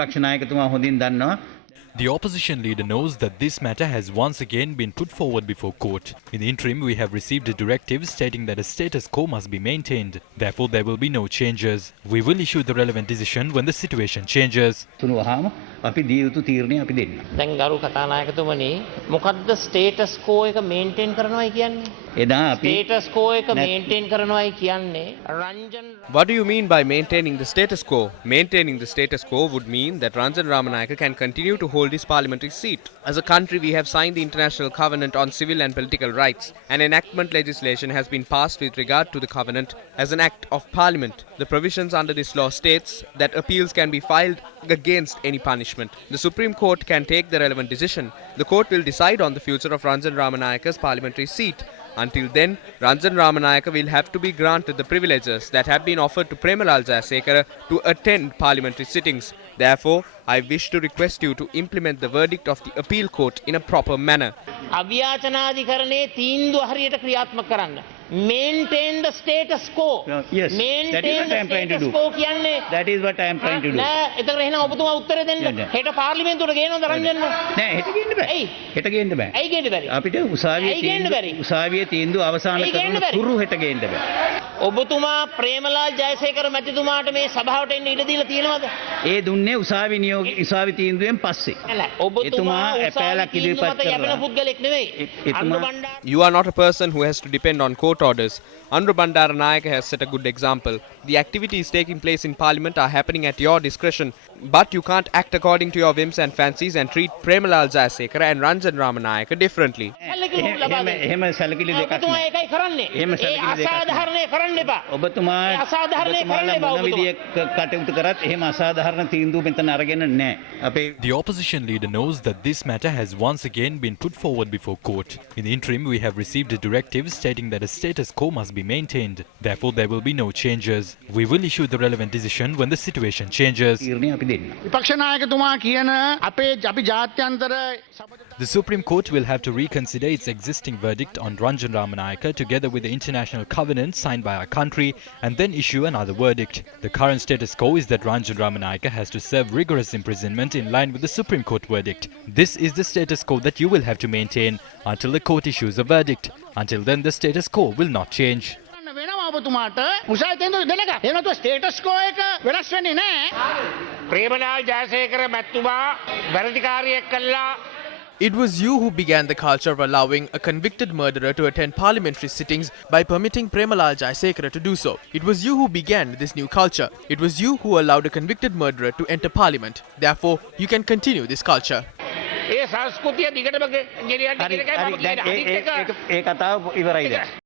විපක්ෂ නායකතුමා හොඳින් දන්නවා. The opposition leader knows that this matter has once again been put forward before court. In the interim, we have received a directive stating that a status quo must be maintained. Therefore, there will be no changes. We will issue the relevant decision when the situation changes. තුනුවහම අපි දිය යුතු තීරණය අපි දෙන්න. දැන් ගරු කතානායකතුමනි මොකද්ද status කෝ එක මේන්ටේන් කරනවායි කියන්නේ? එදා අපි ස්ටේටස් කෝ එක මේන්ටේන් කරනවායි කියන්නේ Ranjan. What do you mean by maintaining the status quo? Maintaining the status quo would mean that Ranjan Ramanayake can continue to hold his parliamentary seat. As a country, we have signed the International Covenant on Civil and Political Rights. An enactment legislation has been passed with regard to the covenant as an act of parliament. The provisions under this law states that appeals can be filed against any punishment. The Supreme Court can take the relevant decision. The court will decide on the future of Ranjan Ramanayake's parliamentary seat. Until then, Ranjan Ramanayake will have to be granted the privileges that have been offered to Premalal Jayasekara to attend parliamentary sittings. Therefore, I wish to request you to implement the verdict of the appeal court in a proper manner. අභ්‍යාචනාධිකරණයේ තීන්දුව හරියට ක්‍රියාත්මක කරන්න. Maintain the status quo. Yes, that is what I am trying to do. කියන්නේ That is what I am trying to do. නෑ එතකොට එහෙනම් ඔබතුමා උත්තරේ දෙන්න. හෙට පාර්ලිමේන්තුවට ගේනවද රංජන්ව? නෑ හෙට ගේන්න බෑ. ඇයි? හෙට ගේන්න බෑ. ඇයි ගේන්න බැරි? අපිට ඇයි ගේන්න බැරි? උසාවියේ තීන්දුව අවසන් ඇයි ගේන්න කරන බැරි? තුරු හෙට ගේන්න බෑ. ඔබතුමා ප්‍රේමලාල් ජයසේකර මැතිතුමාට මේ සභාවට එන්න ඉඩ දීලා තියෙනවද? ඒ දුන්නේ උසාවි උසාවි තීන්දුවෙන් පස්සේ. ඔබතුමා ඇපෑලක් ඉදිරිපත් යැපෙන පුද්ගලෙක් නෙවෙයි. You are not a person who has to depend on court orders. Andru Bandara Nayaka has set a good example. The activities taking place in Parliament are happening at your discretion, but you can't act according to your whims and fancies and treat Premalal Jayasekara and Ranjan Ramanayake differently. එහෙම සැලකිලි දෙකක් ඔබතුමා ඒකයි කරන්නේ. එහෙම ඒ අසාධාරණේ කරන්න එපා. ඔබතුමා අසාධාරණේ කරන්න එපා මොන විදිය කටයුතු කරත් එහෙම අසාධාරණ තීන්දුව මෙතන අරගෙන නැහැ. අපේ The opposition leader knows that this matter has once again been put forward before court. In the interim, we have received a directive stating that a status quo must be maintained. Therefore, there will be no changes. We will issue the relevant decision when the situation changes. තීරණය අපි දෙන්න. විපක්ෂ නායකතුමා කියන අපි ජාත්‍යන්තර The Supreme Court will have to reconsider its existing verdict on Ranjan Ramanayake together with the international covenant signed by our country and then issue another verdict. The current status quo is that Ranjan Ramanayake has to serve rigorous imprisonment in line with the Supreme Court verdict. This is the status quo that you will have to maintain until the court issues a verdict. Until then, the status quo will not change. වෙනවා ඔබතුමාට උසාවි තීන්දුව දෙන්න එක. එහෙම නැතුව status කෝ එක වෙනස් වෙන්නේ නැහැ. ප්‍රේමලාල් ජයසේකර මැතිතුමා වැරදිකාරියෙක් කළා. It was you who began the culture of allowing a convicted murderer to attend parliamentary sittings by permitting Premalal Jayasekara to do so. It was you who began this new culture. It was you who allowed a convicted murderer to enter parliament. Therefore, you can continue this culture. ඒ සංස්කෘතිය දිගටම ගෙනියන්න කියන එකයි මම කියන්නේ. ඒ කතාව ඉවරයි දැන්.